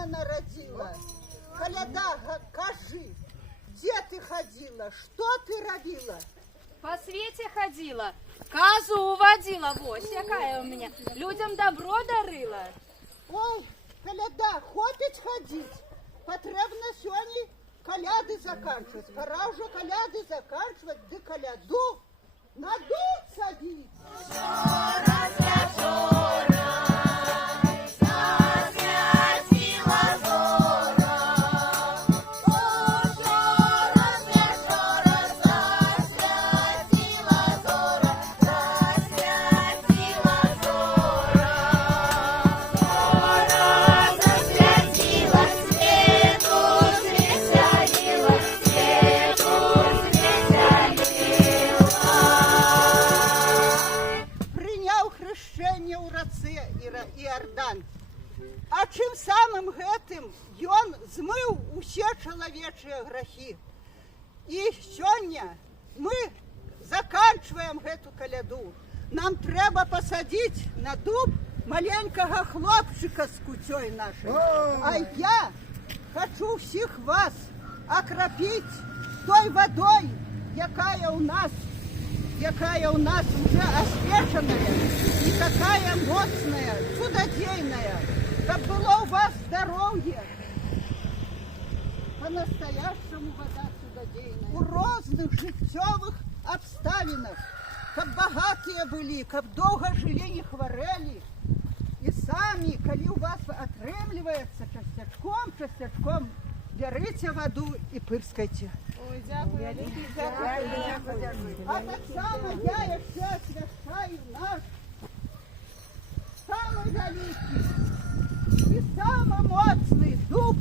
сына народила. Коляда, кажи, где ты ходила, что ты робила? По свете ходила, казу уводила, вось якая у меня, людям добро дарила. Ой, коляда, хопить ходить, потребно сёння коляды заканчивать. Пора уже коляды заканчивать, да коляду на дуб садить. Иордан. А чым самым гэтым ён змыў усе чалавечыя грахі. І сёння мы заканчваем гэту каляду. Нам трэба пасадзіць на дуб маленькага хлопчыка з куцёй нашай. А я хочу всіх вас акрапіць той вадой, якая у нас уже освеженная и такая мощная, чудодейная, как было у вас здоровье. По-настоящему вода чудодейная. У разных жыццёвых обставинах, как богатые были, как долго жили, не хворели. И сами, коли у вас отрымливается частячком, берите воду и пырскайте. Ой, дякую. А так само я еще освящаю наш самый великий и самый мощный дуб,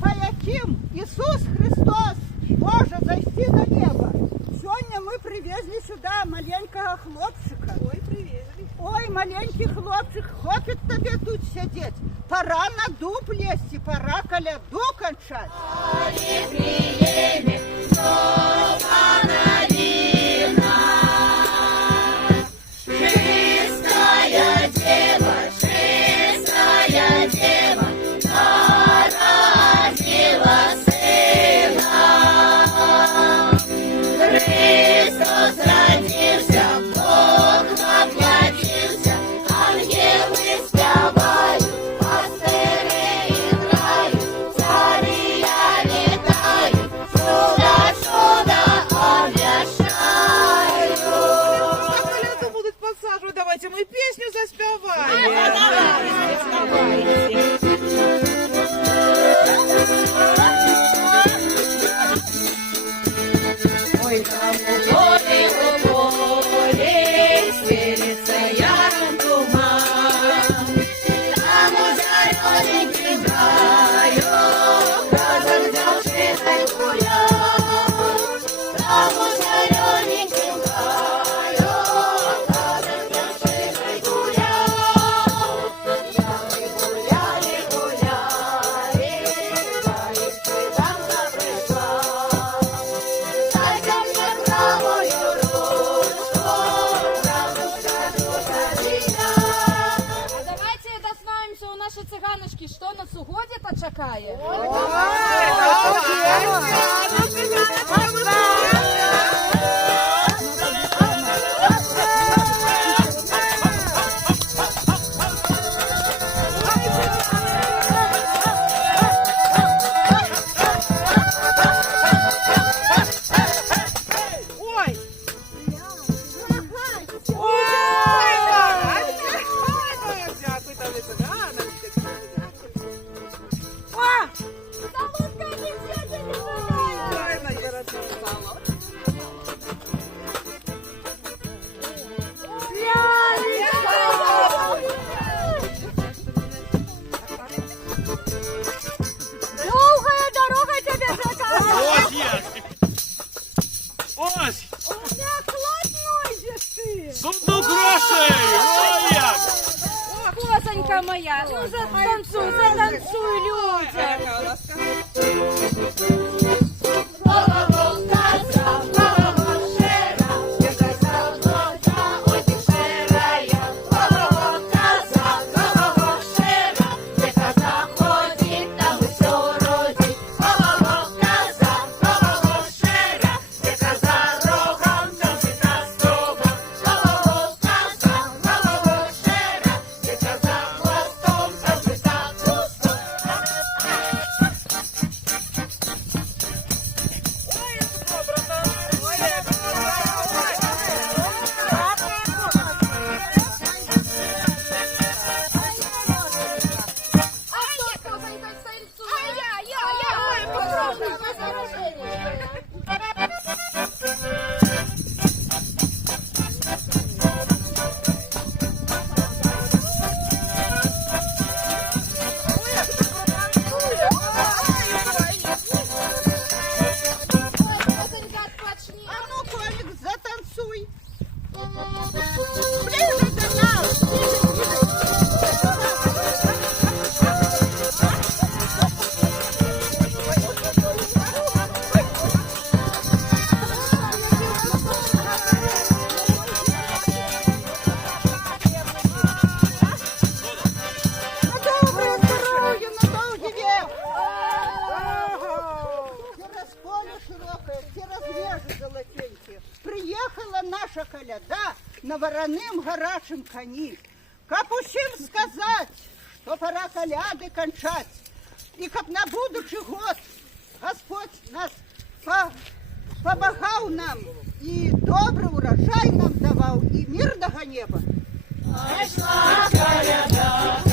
по яким Иисус Христос может зайти на небо. Сегодня мы привезли сюда маленького хлопчика. Ой, привезли. Ой, маленький хлопчик, хватит тебе тут сидеть. Пора на дуб лезть и пора коляду кончать. Давайте мы песню заспеваем. Ой, там у поле стелется яркий туман, там у зелененьким краю казак девчиной гулял, там у зелененьким краю казак девчиной гулял. Гуляли, там пришла. Давайте дознаемся у нашей цыганочки, что нас у годе-то чакае. Ось! Сундук грошей! Ой, як! Косонька моя, ну затанцуй, людям. на вараным гарачым кані, каб усім сказаць, што пора каляды канчаць, і каб на будучы год Господь нас памагаў нам і добры ўраджай нам даваў і мірнага неба. Пайшла каляда.